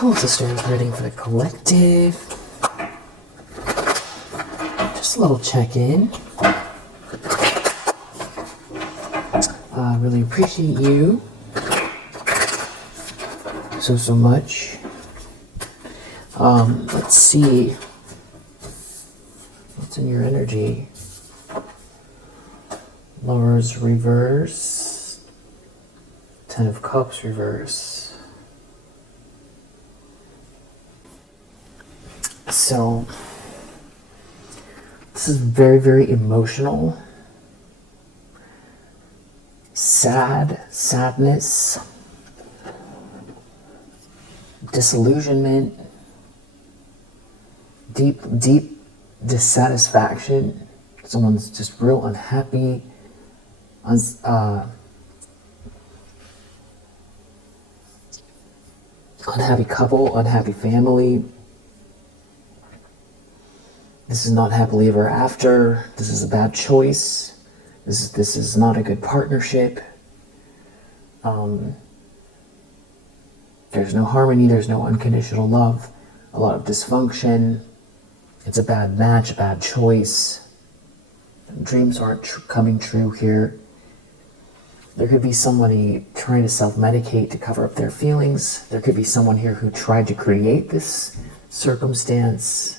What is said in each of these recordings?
Also start reading for the collective. Just a little check-in. I really appreciate you so much. Let's see what's in your energy. Lovers reverse, 10 of Cups reverse. So this is very, very emotional. Sadness, disillusionment, deep dissatisfaction. Someone's just real unhappy. Unhappy couple, unhappy family. This is not happily ever after. This is a bad choice. This is not a good partnership. There's no harmony, there's no unconditional love, a lot of dysfunction. It's a bad match, a bad choice. Dreams aren't coming true here. There could be somebody trying to self-medicate to cover up their feelings. There could be someone here who tried to create this circumstance.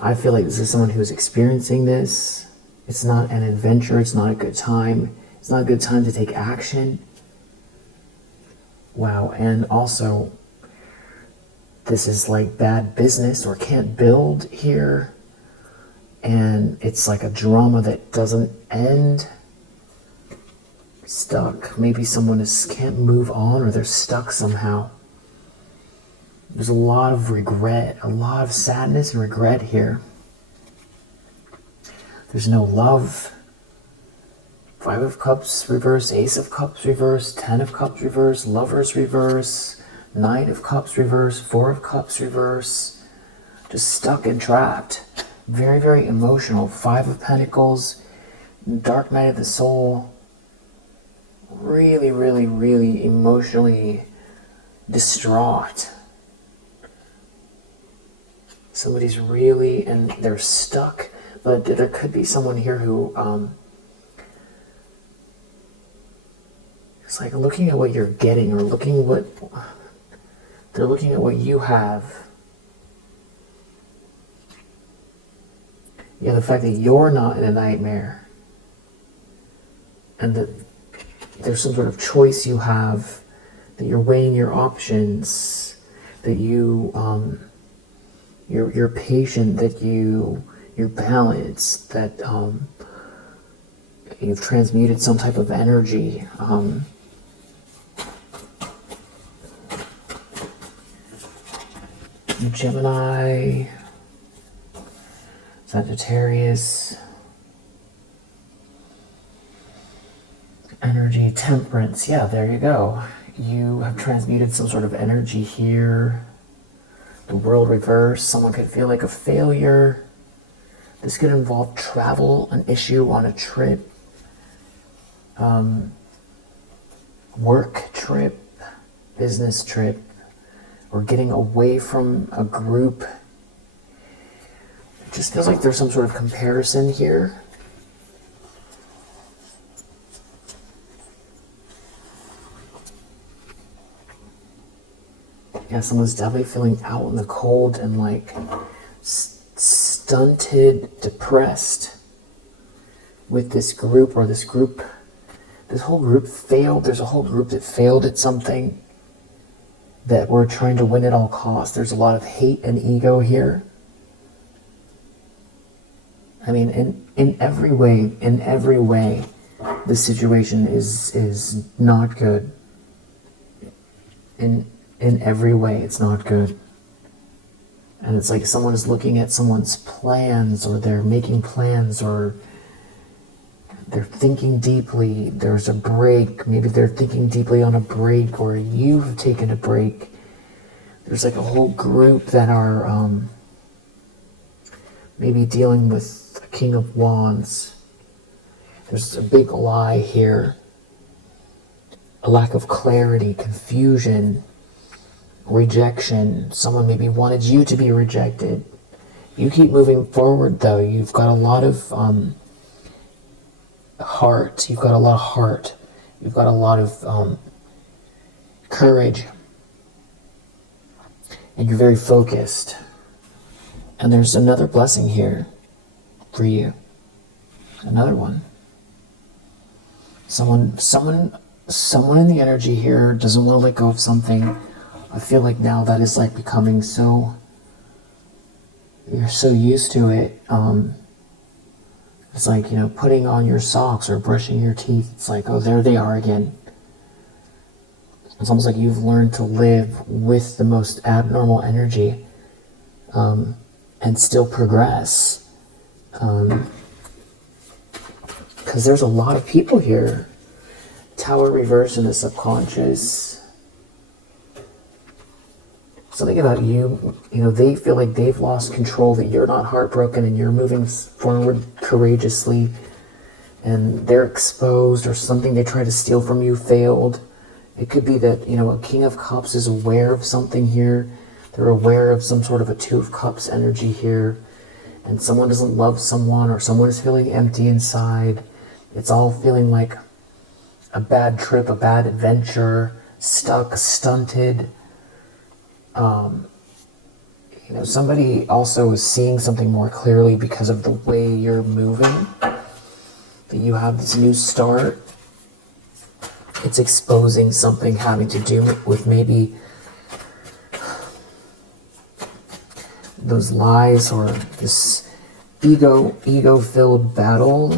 I feel like this is someone who's experiencing this. It's not an adventure, it's not a good time. It's not a good time to take action. Wow, and also, this is like bad business or can't build here. And it's like a drama that doesn't end. Stuck. Maybe someone can't move on, or they're stuck somehow. There's a lot of regret, a lot of sadness and regret here. There's no love. 5 of Cups reverse, Ace of Cups reverse, 10 of Cups reverse, Lovers reverse, 9 of Cups reverse, 4 of Cups reverse. Just stuck and trapped. Very, very emotional. 5 of Pentacles, Dark Night of the Soul. Really, really, really emotionally distraught. Somebody's really, and they're stuck, but there could be someone here who, it's like looking at what you're getting, or they're looking at what you have. Yeah, the fact that you're not in a nightmare, and that there's some sort of choice you have, that you're weighing your options, that you're patient, that you're balanced, that you've transmuted some type of energy. Gemini, Sagittarius, energy, Temperance. Yeah, there you go. You have transmuted some sort of energy here. The World reverse. Someone could feel like a failure. This could involve travel, an issue on a trip, work trip, business trip, or getting away from a group. It just feels like there's some sort of comparison here. Yeah, someone's definitely feeling out in the cold and like stunted, depressed with this group, or this whole group failed. There's a whole group that failed at something, that we're trying to win at all costs. There's a lot of hate and ego here. I mean, in every way, this situation is not good. In every way, it's not good. And it's like someone is looking at someone's plans, or they're making plans, or they're thinking deeply. There's a break. Maybe they're thinking deeply on a break, or you've taken a break. There's like a whole group that are maybe dealing with a King of Wands. There's a big lie here. A lack of clarity, confusion. rejection. Someone maybe wanted you to be rejected. You keep moving forward though. You've got a lot of heart. You've got a lot of heart. You've got a lot of courage. And you're very focused. And there's another blessing here for you. Another one. Someone in the energy here doesn't want to let go of something. I feel like now that is like becoming so, you're so used to it. It's like, you know, putting on your socks or brushing your teeth. It's like, oh, there they are again. It's almost like you've learned to live with the most abnormal energy and still progress. Because there's a lot of people here. Tower reverse in the subconscious. Something about you, you know, they feel like they've lost control, that you're not heartbroken and you're moving forward courageously, and they're exposed, or something they tried to steal from you failed. It could be that, you know, a King of Cups is aware of something here. They're aware of some sort of a Two of Cups energy here, and someone doesn't love someone, or someone is feeling empty inside. It's all feeling like a bad trip, a bad adventure, stuck, stunted. You know, somebody also is seeing something more clearly because of the way you're moving, that you have this new start. It's exposing something having to do with maybe those lies, or this ego-filled battle,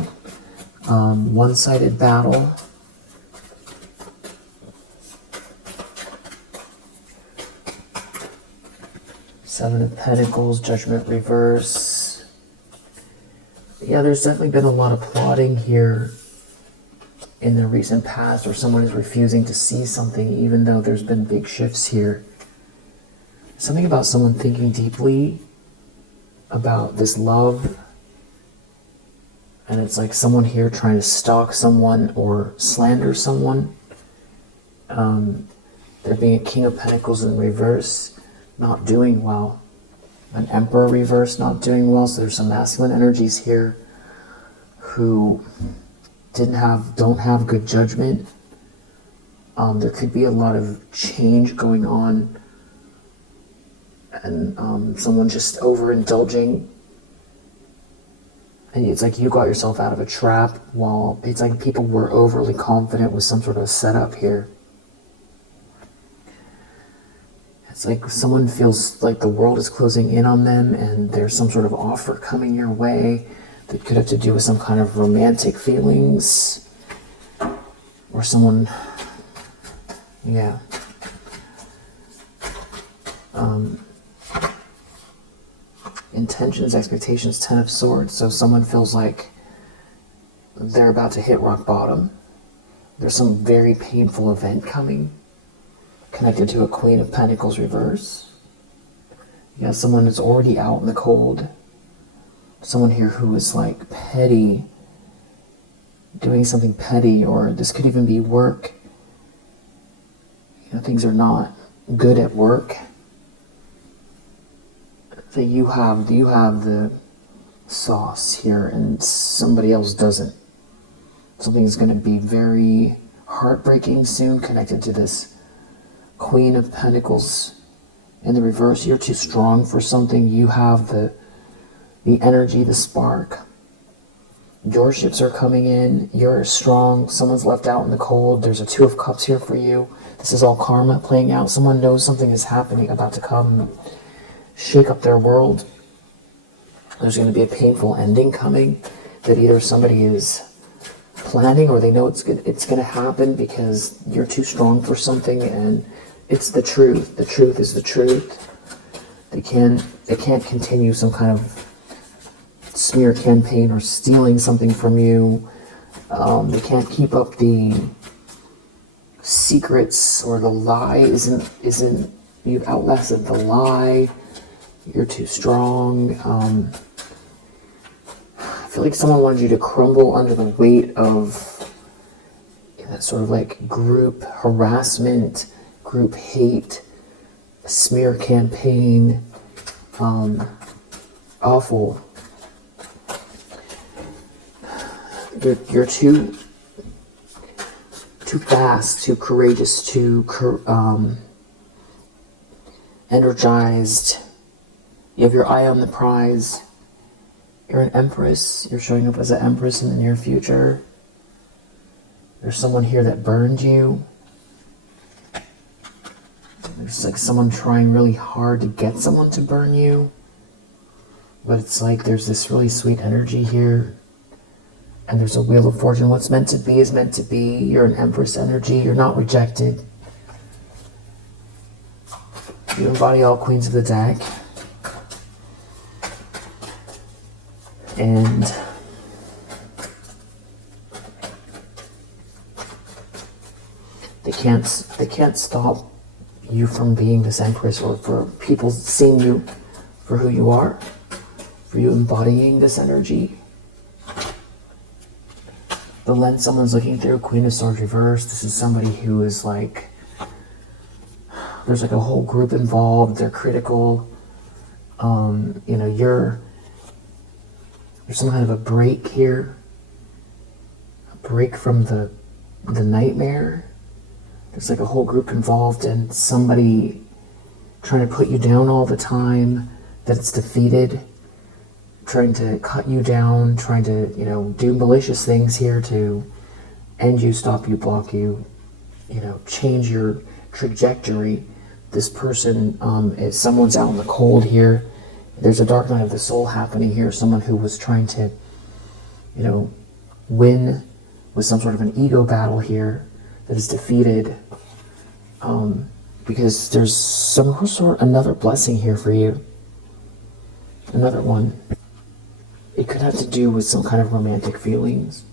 one-sided battle. Seven of Pentacles, Judgment reverse. Yeah, there's definitely been a lot of plotting here in the recent past, or someone is refusing to see something even though there's been big shifts here. Something about someone thinking deeply about this love, and it's like someone here trying to stalk someone or slander someone. There being a King of Pentacles in reverse, not doing well. An Emperor reverse, not doing well. So there's some masculine energies here who don't have good judgment. There could be a lot of change going on, and someone just overindulging, and it's like you got yourself out of a trap, while it's like people were overly confident with some sort of setup here. It's like someone feels like the world is closing in on them, and there's some sort of offer coming your way that could have to do with some kind of romantic feelings, or someone, yeah. Intentions, expectations, Ten of Swords. So someone feels like they're about to hit rock bottom. There's some very painful event coming, connected to a Queen of Pentacles reverse. Yeah, someone is already out in the cold. Someone here who is like petty, doing something petty, or this could even be work. You know, things are not good at work. That you have the sauce here and somebody else doesn't. Something's going to be very heartbreaking soon, connected to this Queen of Pentacles in the reverse. You're too strong for something. You have the energy, the spark. Your ships are coming in. You're strong. Someone's left out in the cold. There's a Two of Cups here for you. This is all karma playing out. Someone knows something is happening, about to come, shake up their world. There's going to be a painful ending coming that either somebody is planning, or they know it's going to happen because you're too strong for something, and it's the truth. The truth is the truth. They can't continue some kind of smear campaign or stealing something from you. They can't keep up the secrets, or the lie isn't you've outlasted the lie. You're too strong. I feel like someone wanted you to crumble under the weight of that sort of like group harassment, group hate, smear campaign, awful. You're too fast, too courageous, too energized. You have your eye on the prize. You're an empress. You're showing up as an empress in the near future. There's someone here that burned you. There's like someone trying really hard to get someone to burn you. But it's like there's this really sweet energy here. And there's a wheel of fortune. What's meant to be is meant to be. You're an empress energy. You're not rejected. You embody all queens of the deck. And they can't stop you from being this empress, or for people seeing you for who you are, for you embodying this energy. The lens someone's looking through, Queen of Swords reversed. This is somebody who is like, there's like a whole group involved. They're critical. You know, there's some kind of a break here, a break from the nightmare. There's like a whole group involved, and somebody trying to put you down all the time, that it's defeated, trying to cut you down, trying to, you know, do malicious things here to end you, stop you, block you, you know, change your trajectory. This person, is someone's out in the cold here. There's a dark night of the soul happening here. Someone who was trying to, you know, win with some sort of an ego battle here that is defeated, because there's some sort, another blessing here for you. Another one. It could have to do with some kind of romantic feelings.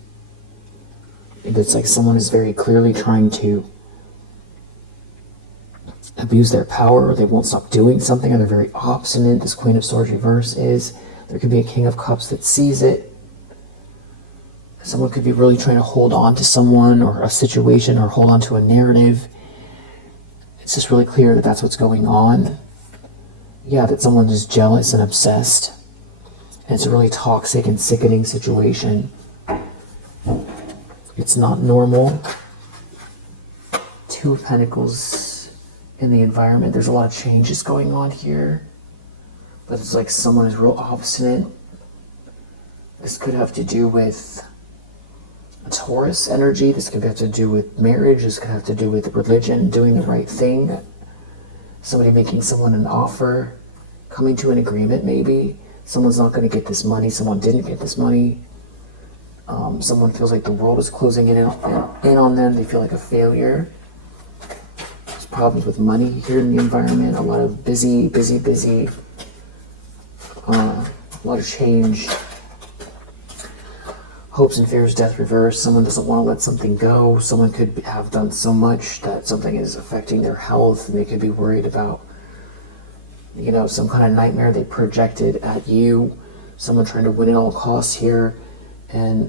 It's like someone is very clearly trying to abuse their power, or they won't stop doing something, or they're very obstinate. This Queen of Swords reverse is, there could be a King of Cups that sees it. Someone could be really trying to hold on to someone or a situation, or hold on to a narrative. It's just really clear that that's what's going on. Yeah, that someone is jealous and obsessed. And it's a really toxic and sickening situation. It's not normal. Two of Pentacles in the environment. There's a lot of changes going on here. But it's like someone is real obstinate. This could have to do with a Taurus energy. This could have to do with marriage. This could have to do with religion, doing the right thing. Somebody making someone an offer, coming to an agreement maybe. Someone's not going to get this money. Someone didn't get this money. Someone feels like the world is closing in on them. They feel like a failure. There's problems with money here in the environment. A lot of busy. A lot of change. Hopes and fears, death reverse. Someone doesn't want to let something go. Someone could have done so much that something is affecting their health, and they could be worried about, you know, some kind of nightmare they projected at you. Someone trying to win at all costs here, and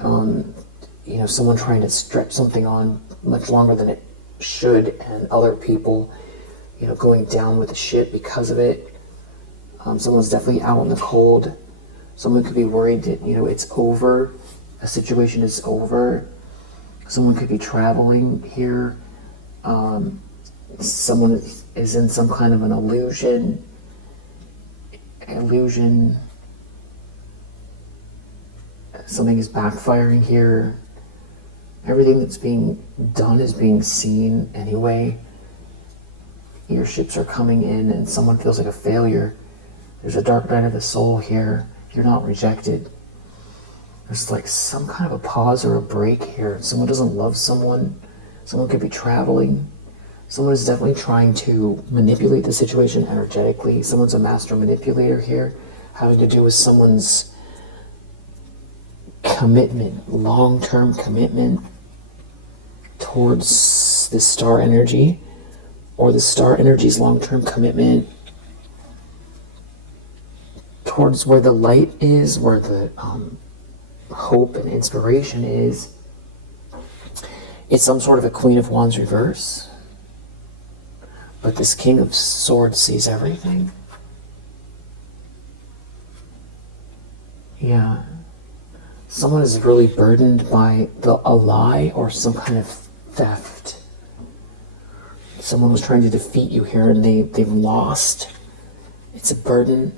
you know, someone trying to stretch something on much longer than it should, and other people, you know, going down with the ship because of it. Someone's definitely out in the cold. Someone could be worried that, you know, it's over. A situation is over. Someone could be traveling here. Someone is in some kind of an illusion. Something is backfiring here. Everything that's being done is being seen anyway. Your ships are coming in, and someone feels like a failure. There's a dark night of the soul here. You're not rejected. There's like some kind of a pause or a break here. Someone doesn't love someone. Someone could be traveling. Someone is definitely trying to manipulate the situation energetically. Someone's a master manipulator here, having to do with someone's commitment, long-term commitment towards this star energy, or the star energy's long-term commitment towards where the light is, where the hope and inspiration is. It's some sort of a Queen of Wands reverse. But this King of Swords sees everything. Yeah. Someone is really burdened by a lie or some kind of theft. Someone was trying to defeat you here and they've lost. It's a burden.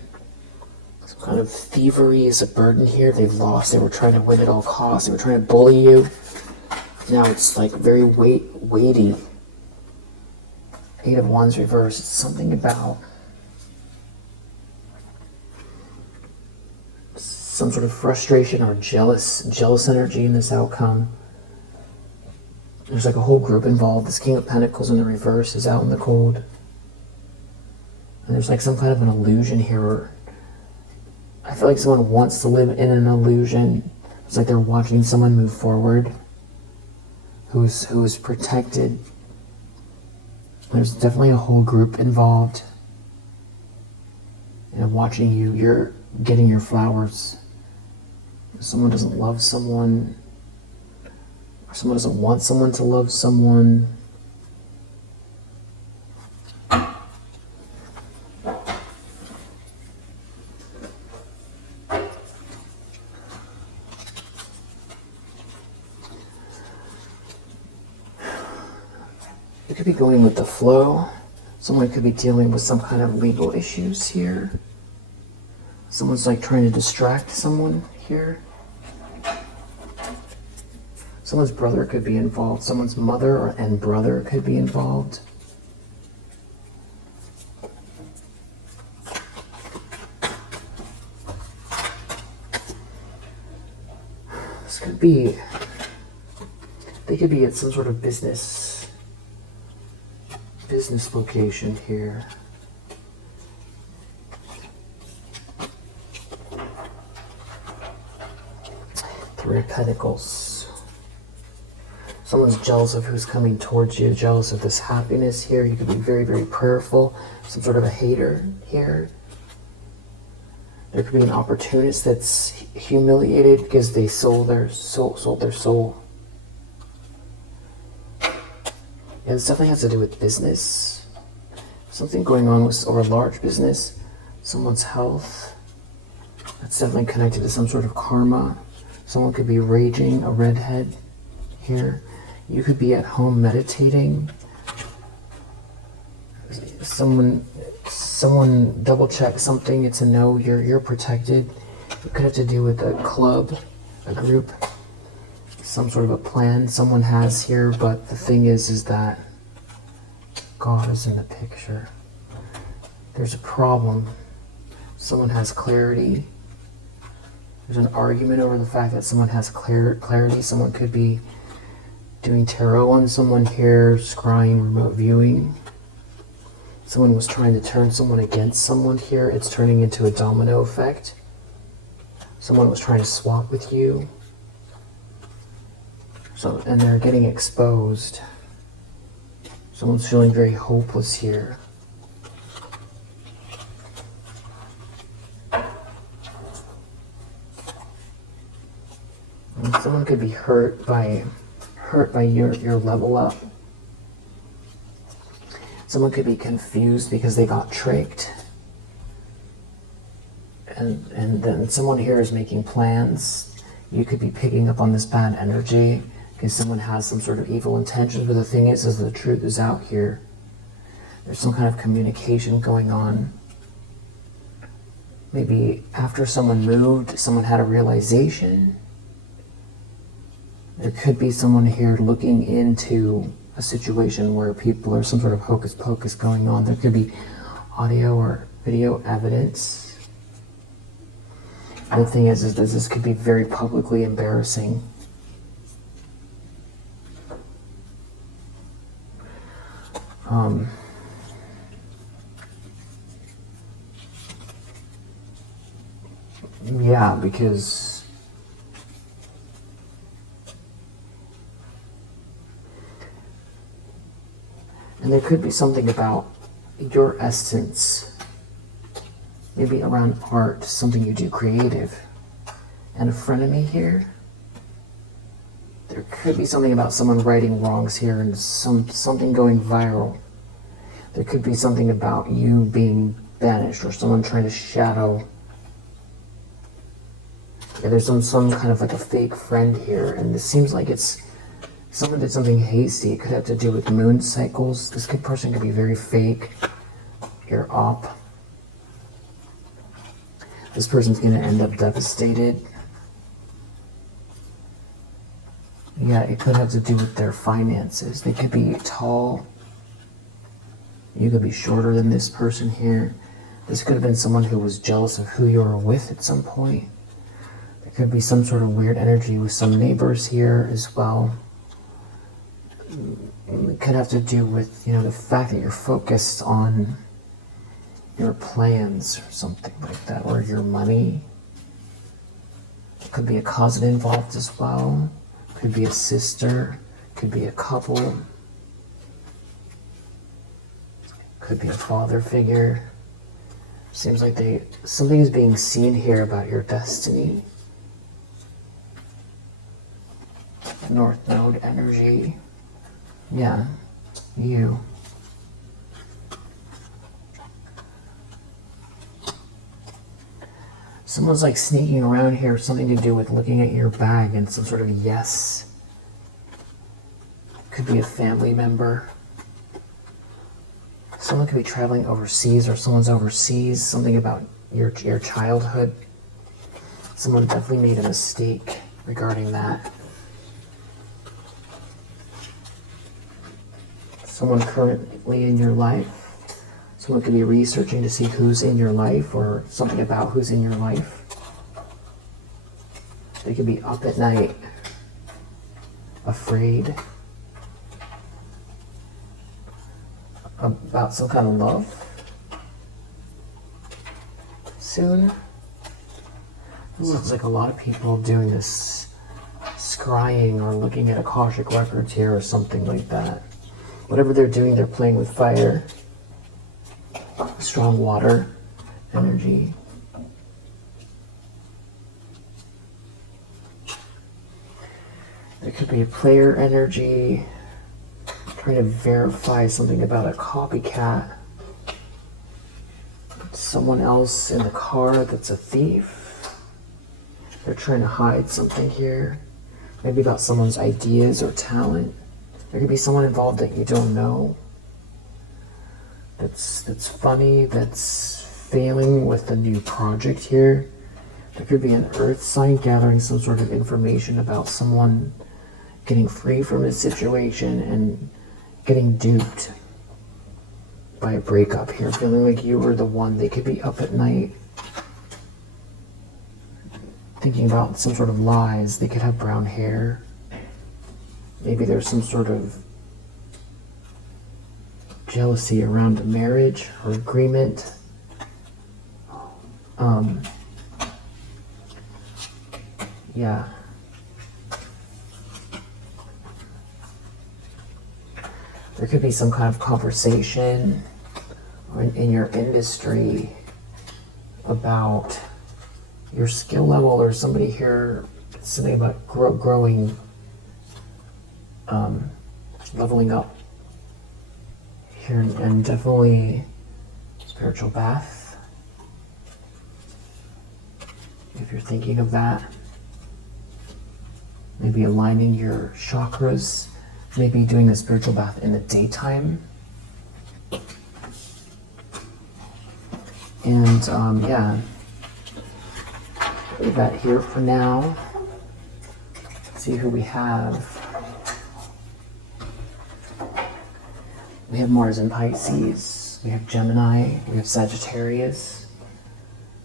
Some kind of thievery is a burden here. They've lost. They were trying to win at all costs. They were trying to bully you. Now it's like very weighty. Eight of Wands reversed. It's something about some sort of frustration or jealous energy in this outcome. There's like a whole group involved. This King of Pentacles in the reverse is out in the cold. And there's like some kind of an illusion here. I feel like someone wants to live in an illusion. It's like they're watching someone move forward who is protected. There's definitely a whole group involved. And watching you, you're getting your flowers. Someone doesn't love someone, or someone doesn't want someone to love someone. You could be going with the flow. Someone could be dealing with some kind of legal issues here. Someone's like trying to distract someone here. Someone's brother could be involved. Someone's mother and brother could be involved. This could be, they could be at some sort of business location here. Three of Pentacles. Someone's jealous of who's coming towards you, jealous of this happiness here. You could be very, very prayerful. Some sort of a hater here. There could be an opportunist that's humiliated because they sold their soul. Yeah, this definitely has to do with business. Something going on with, or a large business. Someone's health. That's definitely connected to some sort of karma. Someone could be raging, a redhead here. You could be at home meditating. Someone double check something. It's a no. You're protected. It could have to do with a club, a group, some sort of a plan someone has here. But the thing is that God is in the picture. There's a problem. Someone has clarity. There's an argument over the fact that someone has clarity. Someone could be doing tarot on someone here, scrying, remote viewing. Someone was trying to turn someone against someone here. It's turning into a domino effect. Someone was trying to swap with you. And they're getting exposed. Someone's feeling very hopeless here. And someone could be hurt by your level up. Someone could be confused because they got tricked. And then someone here is making plans. You could be picking up on this bad energy because someone has some sort of evil intentions. But the thing is the truth is out here. There's some kind of communication going on. Maybe after someone moved, someone had a realization. There could be someone here looking into a situation where people are some sort of hocus pocus going on. There could be audio or video evidence. And the thing is that this could be very publicly embarrassing. Yeah, because and there could be something about your essence, maybe around art, something you do creative. And a frenemy here. There could be something about someone righting wrongs here and something going viral. There could be something about you being banished or someone trying to shadow. Yeah, there's some kind of like a fake friend here, and this seems like it's someone did something hasty. It could have to do with moon cycles. This person could be very fake. You're up. This person's going to end up devastated. Yeah, it could have to do with their finances. They could be tall. You could be shorter than this person here. This could have been someone who was jealous of who you were with at some point. There could be some sort of weird energy with some neighbors here as well. It could have to do with, the fact that you're focused on your plans or something like that, or your money. It could be a cousin involved as well. Could be a sister. Could be a couple. Could be a father figure. Seems like something is being seen here about your destiny. North Node energy. Yeah, you. Someone's like sneaking around here, something to do with looking at your bag and some sort of yes. Could be a family member. Someone could be traveling overseas, or someone's overseas, something about your childhood. Someone definitely made a mistake regarding that. Someone currently in your life. Someone could be researching to see who's in your life, or something about who's in your life. They could be up at night, afraid about some kind of love soon. This looks like a lot of people doing this scrying or looking at Akashic records here or something like that. Whatever they're doing, they're playing with fire. Strong water energy. There could be a player energy trying to verify something about a copycat. Someone else in the car that's a thief. They're trying to hide something here. Maybe about someone's ideas or talent. There could be someone involved that you don't know. That's funny, that's failing with a new project here. There could be an earth sign gathering some sort of information about someone getting free from a situation and getting duped by a breakup here, feeling like you were the one. They could be up at night thinking about some sort of lies. They could have brown hair. Maybe there's some sort of jealousy around a marriage or agreement. Yeah. There could be some kind of conversation in your industry about your skill level, or somebody here something about growing, leveling up here, and definitely spiritual bath, if you're thinking of that. Maybe aligning your chakras, maybe doing a spiritual bath in the daytime. And yeah, leave that here for now. Let's see who we have. We have Mars in Pisces, we have Gemini, we have Sagittarius,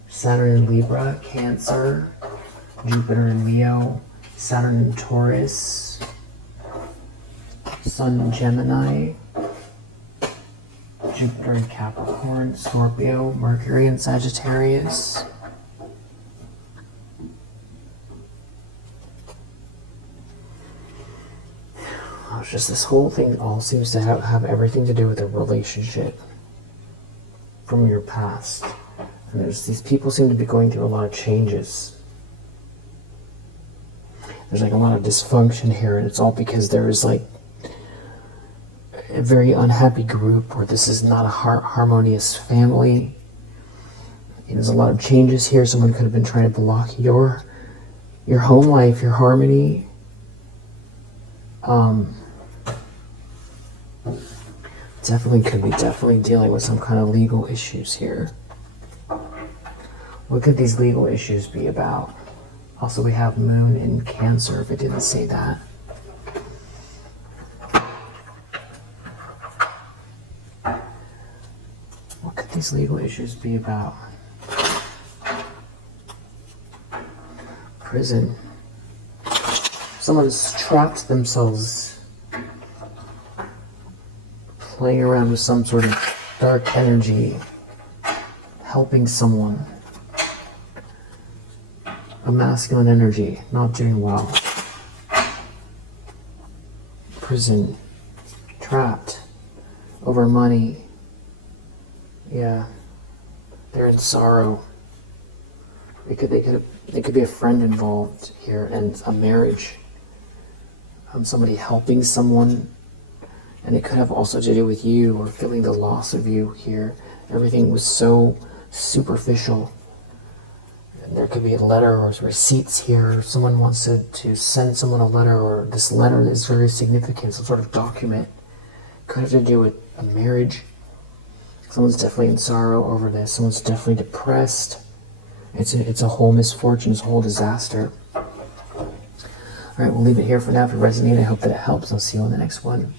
Saturn in Libra, Cancer, Jupiter in Leo, Saturn in Taurus, Sun in Gemini, Jupiter in Capricorn, Scorpio, Mercury in Sagittarius. It's just this whole thing all seems to have everything to do with a relationship from your past. And these people seem to be going through a lot of changes. There's like a lot of dysfunction here, and it's all because there is like, a very unhappy group, or this is not a harmonious family. There's a lot of changes here. Someone could have been trying to block your home life, your harmony. Definitely could be dealing with some kind of legal issues here. What could these legal issues be about? Also, we have Moon in Cancer, if it didn't say that. What could these legal issues be about? Prison. Someone's trapped themselves playing around with some sort of dark energy, helping someone. A masculine energy, not doing well. Prison. Trapped. Over money. Yeah. They're in sorrow. They could be a friend involved here, and a marriage. Somebody helping someone. And it could have also to do with you, or feeling the loss of you here. Everything was so superficial. There could be a letter or receipts here. Someone wants to send someone a letter, or this letter is very significant, some sort of document. Could have to do with a marriage. Someone's definitely in sorrow over this. Someone's definitely depressed. It's a whole misfortune, it's a whole disaster. All right, we'll leave it here for now. If it resonated, I hope that it helps. I'll see you on the next one.